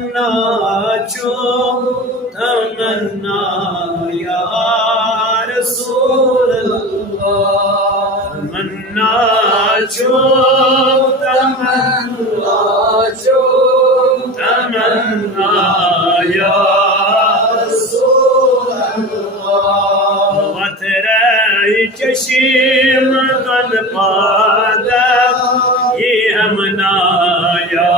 तमन्ना जो तमन्ना या रसूल अल्लाह तमन्ना जो तमन्ना जो तमन्ना या रसूल अल्लाह वतराई चशीम गल पादा ये हमना या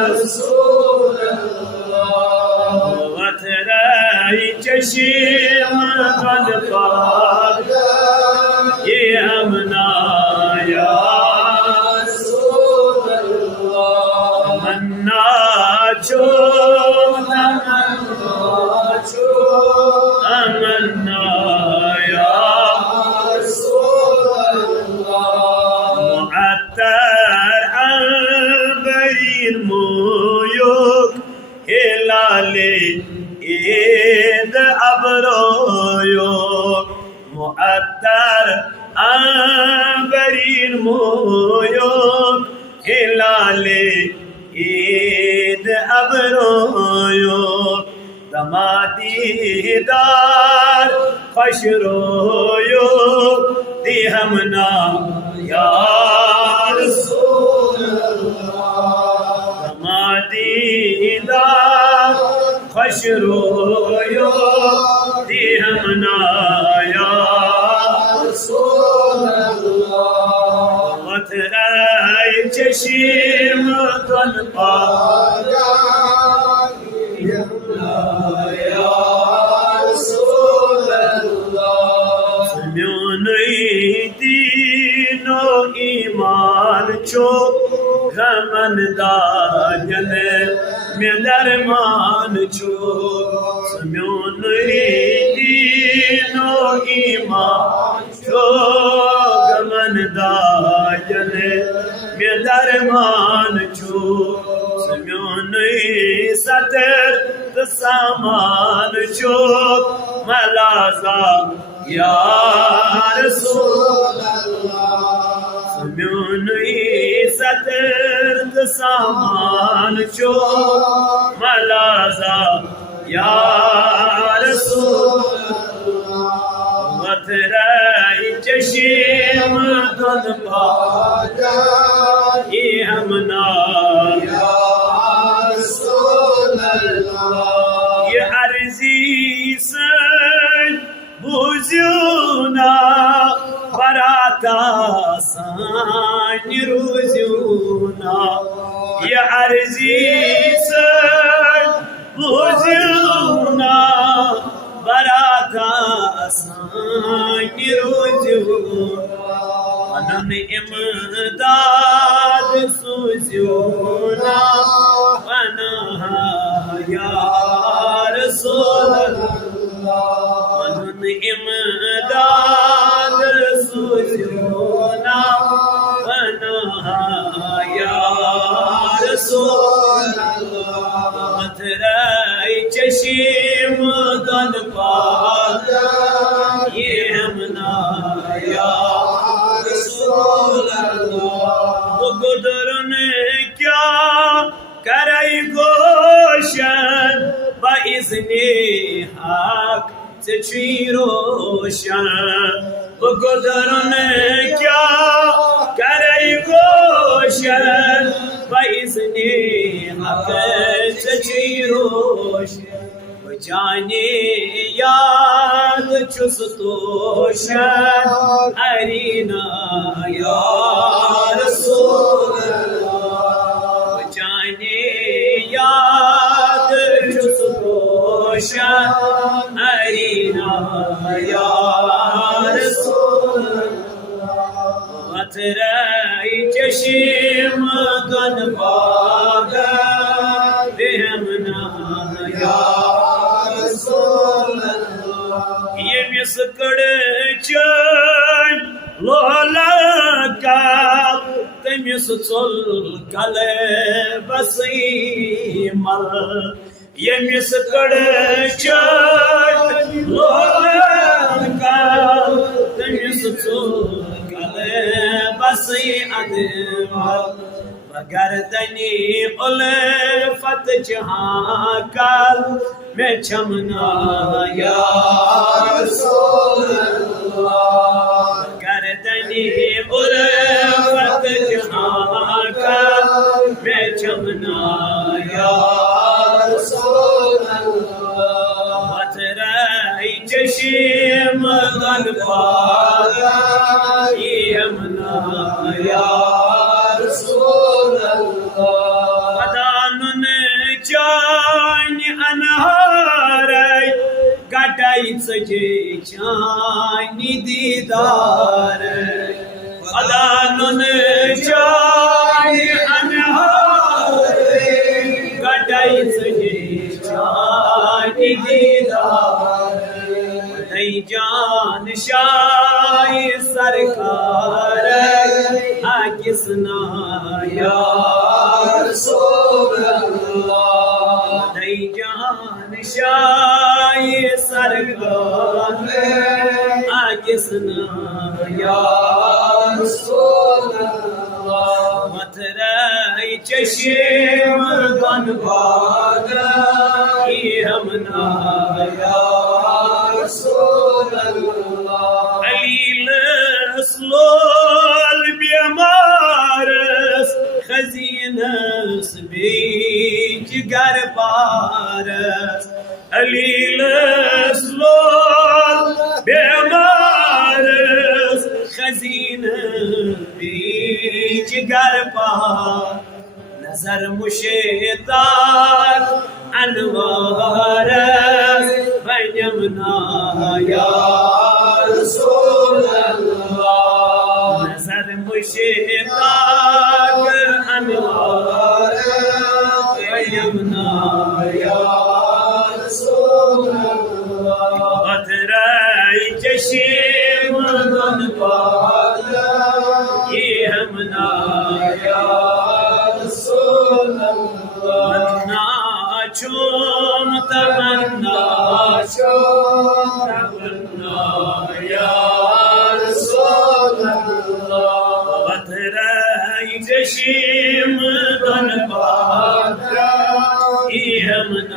रसूल अल्लाह वतराई चशीम गल पादा ये हमना या रसूल अल्लाह तमन्ना जो तमन्ना जो तमन्ना या रसूल अल्लाह मुअत्तर अंबरीन मोयोग हिलाले ईद अबरोयोग मुअत्तर अंबरीन मोयोग हिलाले ईद अबरोयोग दमादीदार खशरोयो दी हमना या रसूल अल्लाह दमादीदार खशरोयो दी हमना या रसूल अल्लाह वतराई चशीम गल पादा ईमान चो गमन दाजन में दरमान चो सम्योन दीनो ईमान चो गमन दाजन में दरमान चो सम्योन सतर सामान चो मलाजा या रसूल सतर्द सामान चो मलाजा या रसूल वतराई चशीम गल पादा ये हमना या रसूल अल्लाह ये अर्जी सन बुझुना बराता सान रुजुना ये अर्जी सन बुझुना बराता सान रुजुना अनन इमदाद सुजुना पनाहा या रसूल अल्लाह अनन इमदाद सुजुना पनाहा या रसूल अल्लाह वतराई चशीम गल पादा ये हमना या रसूल अल्लाह गुदरन क्या करई गोशन बाइज़्ने हक से रोशन गुदरन क्या करई गोशन बाइज़्ने हक से रोशन जाने याद चुस तोशन अरीना या रसूल अल्लाह जाने याद चुस तोशन अरीना या रसूल अल्लाह वतराई चशीम गल पादा बेहमना या ये मिसकड़ चन लोला का तमिस चुल कले बसी मल ये मिसकड़ चन लोला का तमिस चुल कले बसी अदमल गर्दनी उल्फत पत जहां कल मैं चमना या गर्दनी उर्फत जहां कल मैं चमना या मतराई चशीम गन पागा यमना या अदानुन चान अनहार गटाई सजे चानी दीदार अदानुन चान अनहार गटाई सजे चानी दीदार नहीं जान शाही सरकार किसना या नहीं जान शाही सरकार किसना या मतराई चशीम गन भागा हमना या स्लोल बेमारस खजीनस बीच गर पारस अलील स्लोल बेमारस खजीन बीच गर पार नजर मुशेतार अनवारस बयमना या नजर मुशेतार अनवार यमना या बदराई चशीम गन पागा हमना या तमन्ना चूम तमन्ना या बदराई चशीम गन पागा हमना